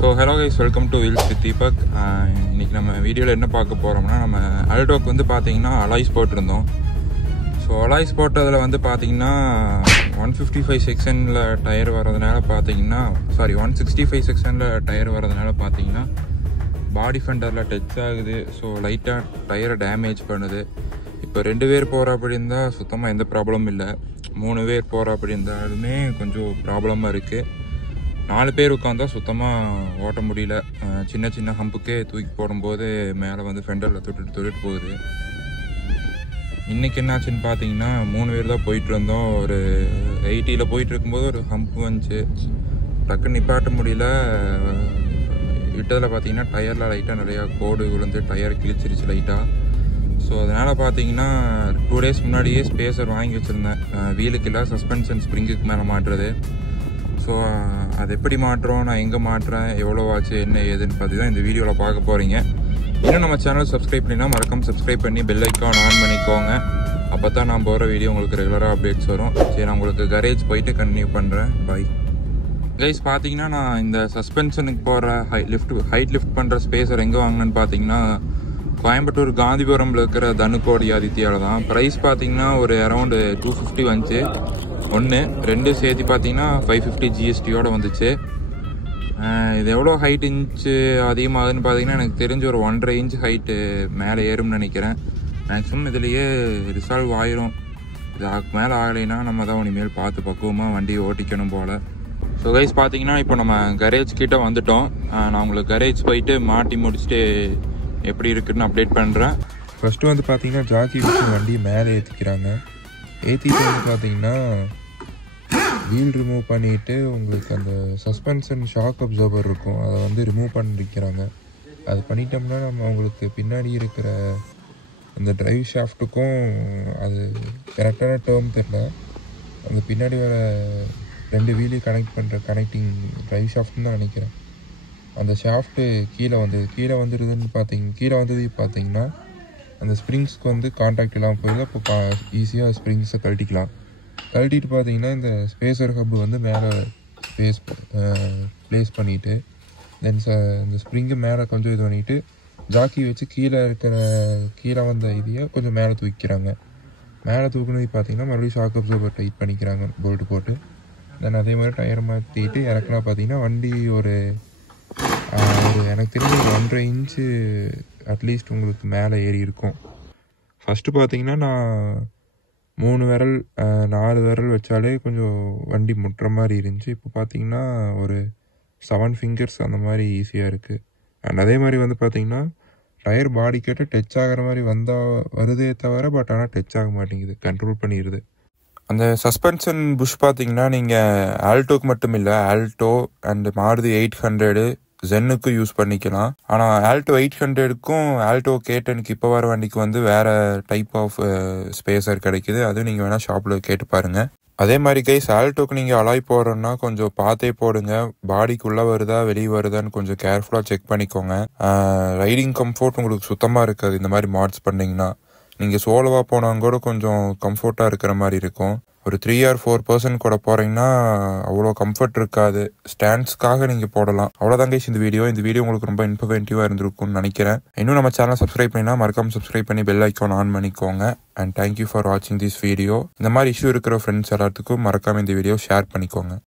So hello guys, welcome to Wheels with Deepak. இன்னைக்கு நம்ம வீடியோவில் என்ன பார்க்க போகிறோம்னா, நம்ம அல்டோக்கு வந்து பார்த்தீங்கன்னா அலாய்ஸ் போட்டிருந்தோம். ஸோ அலாய்ஸ் போட்டதில் வந்து பார்த்தீங்கன்னா 155 செக்ஷனில் டயர் வரதுனால பார்த்தீங்கன்னா 165 செக்ஷனில் டயர் வரதுனால பார்த்தீங்கன்னா பாடி ஃபெண்டரில் டச் ஆகுது. ஸோ லைட்டாக டயரை டேமேஜ் பண்ணுது. இப்போ 2 பேர் போகிற அப்படி இருந்தால் சுத்தமாக எந்த ப்ராப்ளமும் இல்லை. 3 பேர் போகிற அப்படி இருந்தாலுமே கொஞ்சம் ப்ராப்ளமாக இருக்குது. 4 பேர் உட்காந்தா சுத்தமாக ஓட்ட முடியல. சின்ன சின்ன ஹம்புக்கே தூக்கி போடும்போது மேலே வந்து ஃபெண்டரில் தொட்டுட்டு போகுது. இன்றைக்கி என்னாச்சுன்னு பார்த்தீங்கன்னா 3 பேர் தான் போயிட்டு இருந்தோம். ஒரு 80ல் போயிட்டு இருக்கும்போது ஒரு ஹம்ப் வந்துச்சு. டக்குன்னு நிப்பாட்ட முடியல. விட்டதில் பார்த்தீங்கன்னா டயரில் லைட்டாக நிறையா கோடு விழுந்து டயர் கிழிச்சிருச்சு லைட்டாக. ஸோ அதனால் பார்த்தீங்கன்னா 2 டேஸ் முன்னாடியே ஸ்பேசர் வாங்கி வச்சுருந்தேன். வீலுக்கு இல்லை, சஸ்பென்ஷன் ஸ்ப்ரிங்குக்கு மேலே மாட்டுறது. ஸோ அது எப்படி மாட்டுறோம், நான் எங்கே மாட்டுறேன், எவ்வளோ ஆச்சு, என்ன ஏதுன்னு பார்த்து தான் இந்த வீடியோவில் பார்க்க போகிறீங்க. இன்னும் நம்ம சேனல் சப்ஸ்கிரைப் பண்ணினா மறக்காம சப்ஸ்கிரைப் பண்ணி பெல் ஐக்கான் ஆன் பண்ணிக்கோங்க. அப்போ தான் நான் போகிற வீடியோ உங்களுக்கு ரெகுலராக அப்டேட்ஸ் வரும். சரி, நான் உங்களுக்கு கரேஜ் போயிட்டு கண்டினியூ பண்ணுறேன். Bye guys. பார்த்தீங்கன்னா நான் இந்த சஸ்பென்ஷனுக்கு போகிற ஹைட் லிஃப்ட் பண்ணுற ஸ்பேசர் எங்கே வாங்கினேன்னு பார்த்தீங்கன்னா கோயம்புத்தூர் காந்திபுரமில் இருக்கிற தனுக்கோடி ஆதித்யாவில் தான். ப்ரைஸ் பார்த்தீங்கன்னா ஒரு அரௌண்டு 250 வந்துச்சு. 1 2 சேர்த்து பார்த்தீங்கன்னா 550 ஜிஎஸ்டியோடு வந்துச்சு. இது எவ்வளோ ஹைட் இன்ச்சு அதிகமாகுதுன்னு பார்த்தீங்கன்னா எனக்கு தெரிஞ்ச ஒரு 1.5 இன்ச் ஹைட்டு மேலே ஏறும்னு நினைக்கிறேன். மேக்ஸிமம் இதுலேயே ரிசால்வ் ஆயிரும். இது அதுக்கு மேலே ஆகலைன்னா நம்ம தான் இனிமேல் பார்த்து பக்குவமாக வண்டியை ஓட்டிக்கணும் போல். ஸோ கைஸ் பார்த்தீங்கன்னா இப்போ நம்ம கரேஜ் கிட்டே வந்துட்டோம். நான் உங்களுக்கு கரேஜ் போயிட்டு மாட்டி முடிச்சுட்டு எப்படி இருக்குதுன்னு அப்டேட் பண்ணுறேன். ஃபஸ்ட்டு வந்து பார்த்தீங்கன்னா ஜாக்கி வச்சு வண்டியை மேலே ஏற்றிக்கிறாங்க. ஏற்றிட்டு வந்து பார்த்தீங்கன்னா வீல் ரிமூவ் பண்ணிவிட்டு உங்களுக்கு அந்த சஸ்பென்ஷன் ஷாக் அப்சர்வர் இருக்கும், அதை வந்து ரிமூவ் பண்ணிக்கிறாங்க. அது பண்ணிட்டோம்னா நம்ம அவங்களுக்கு பின்னாடி இருக்கிற அந்த ட்ரைவ் ஷாஃப்ட்டுக்கும் அது கரெக்டான டேர்ம் தெரியல, அந்த பின்னாடி வர 2 வீலையும் கனெக்ட் பண்ணுற கனெக்டிங் ட்ரைவ் ஷாஃப்ட்னு தான் நினைக்கிறேன். அந்த ஷாஃப்ட்டு கீழே வந்துடுதுன்னு கீழே வந்தது பார்த்தீங்கன்னா அந்த ஸ்ப்ரிங்ஸ்க்கு வந்து கான்டாக்ட் இல்லாமல் போயிடுது. அப்போ ஈஸியாக ஸ்ப்ரிங்ஸை கழட்டிக்கலாம். கழட்டிட்டு பார்த்தீங்கன்னா இந்த ஸ்பேசர் ஹப் வந்து மேலே ப்ளேஸ் பண்ணிவிட்டு தென் இந்த ஸ்ப்ரிங்கு மேலே கொஞ்சம் இது பண்ணிவிட்டு ஜாக்கி வச்சு கீழே வந்த இதையை கொஞ்சம் மேலே தூக்கிக்கிறாங்க. மேலே தூக்குனது பார்த்தீங்கன்னா மறுபடியும் ஷாக் அப்சர்வர் டைட் பண்ணிக்கிறாங்க போல்ட்டு போட்டு. தென் அதே மாதிரி டயரை மாற்றிட்டு இறக்குனா பார்த்தீங்கன்னா வண்டி ஒரு எனக்கு தெரிஞ்ச ஒரு 1.5 இன்ச்சு அட்லீஸ்ட் உங்களுக்கு மேலே ஏறி இருக்கும். ஃபஸ்ட்டு பார்த்தீங்கன்னா நான் 3 விரல் 4 விரல் வச்சாலே கொஞ்சம் வண்டி முட்டுற மாதிரி இருந்துச்சு. இப்போ பார்த்தீங்கன்னா ஒரு 7 ஃபிங்கர்ஸ் அந்த மாதிரி ஈஸியாக இருக்குது. அண்ட் அதே மாதிரி வந்து பார்த்தீங்கன்னா டயர் பாடி கேட்டு டச் ஆகிற மாதிரி வருதே தவிர ஆனால் டச் ஆக மாட்டேங்குது, கண்ட்ரோல் பண்ணிடுது. அந்த சஸ்பென்ஷன் புஷ் பார்த்தீங்கன்னா நீங்கள் ஆல்டோக்கு மட்டும் இல்லை, ஆல்டோ அண்ட் மாருதி 800 ஜென்னுக்கும் யூஸ் பண்ணிக்கலாம். ஆனால் ஆல்டோ 800க்கும் ஆல்டோ K10க்கு இப்போ வர வண்டிக்கு வந்து வேறு டைப் ஆஃப் ஸ்பேசர் கிடைக்குது. அதுவும் நீங்கள் வேணால் ஷாப்பில் கேட்டு பாருங்கள். அதே மாதிரி கைஸ், ஆல்டோக்கு நீங்கள் அலாய் போடுறோன்னா கொஞ்சம் பார்த்தே போடுங்க. பாடிக்குள்ளே வருதா வெளியே வருதான்னு கொஞ்சம் கேர்ஃபுல்லாக செக் பண்ணிக்கோங்க. ரைடிங் கம்ஃபோர்ட் உங்களுக்கு சுத்தமாக இருக்காது இந்த மாதிரி மாட்ஸ் பண்ணிங்கன்னா. நீங்கள் சோலோவாக போனாங்க கூட கொஞ்சம் கம்ஃபர்ட்டாக இருக்கிற மாதிரி இருக்கும். ஒரு 3 or 4% கூட போகிறீங்கன்னா அவ்வளோ கம்ஃபர்ட் இருக்காது. ஸ்டாண்ட்ஸ்க்காக நீங்கள் போடலாம். அவ்வளோதான் கைஸ் இந்த வீடியோ உங்களுக்கு ரொம்ப இன்ஃபர்மேட்டிவாக இருந்திருக்கும்னு நினைக்கிறேன். இன்னும் நம்ம சேனல் சப்ஸ்கிரைப் பண்ணினா மறக்காம சப்ஸ்கிரைப் பண்ணி பெல் ஐக்கான் ஆன் பண்ணிக்கோங்க. அண்ட் தேங்க்யூ ஃபார் வாட்சிங் திஸ் வீடியோ. இந்த மாதிரி இஷ்யூ இருக்கிற ஃப்ரெண்ட்ஸ் எல்லாத்துக்கும் மறக்காம இந்த வீடியோ ஷேர் பண்ணிக்கோங்க.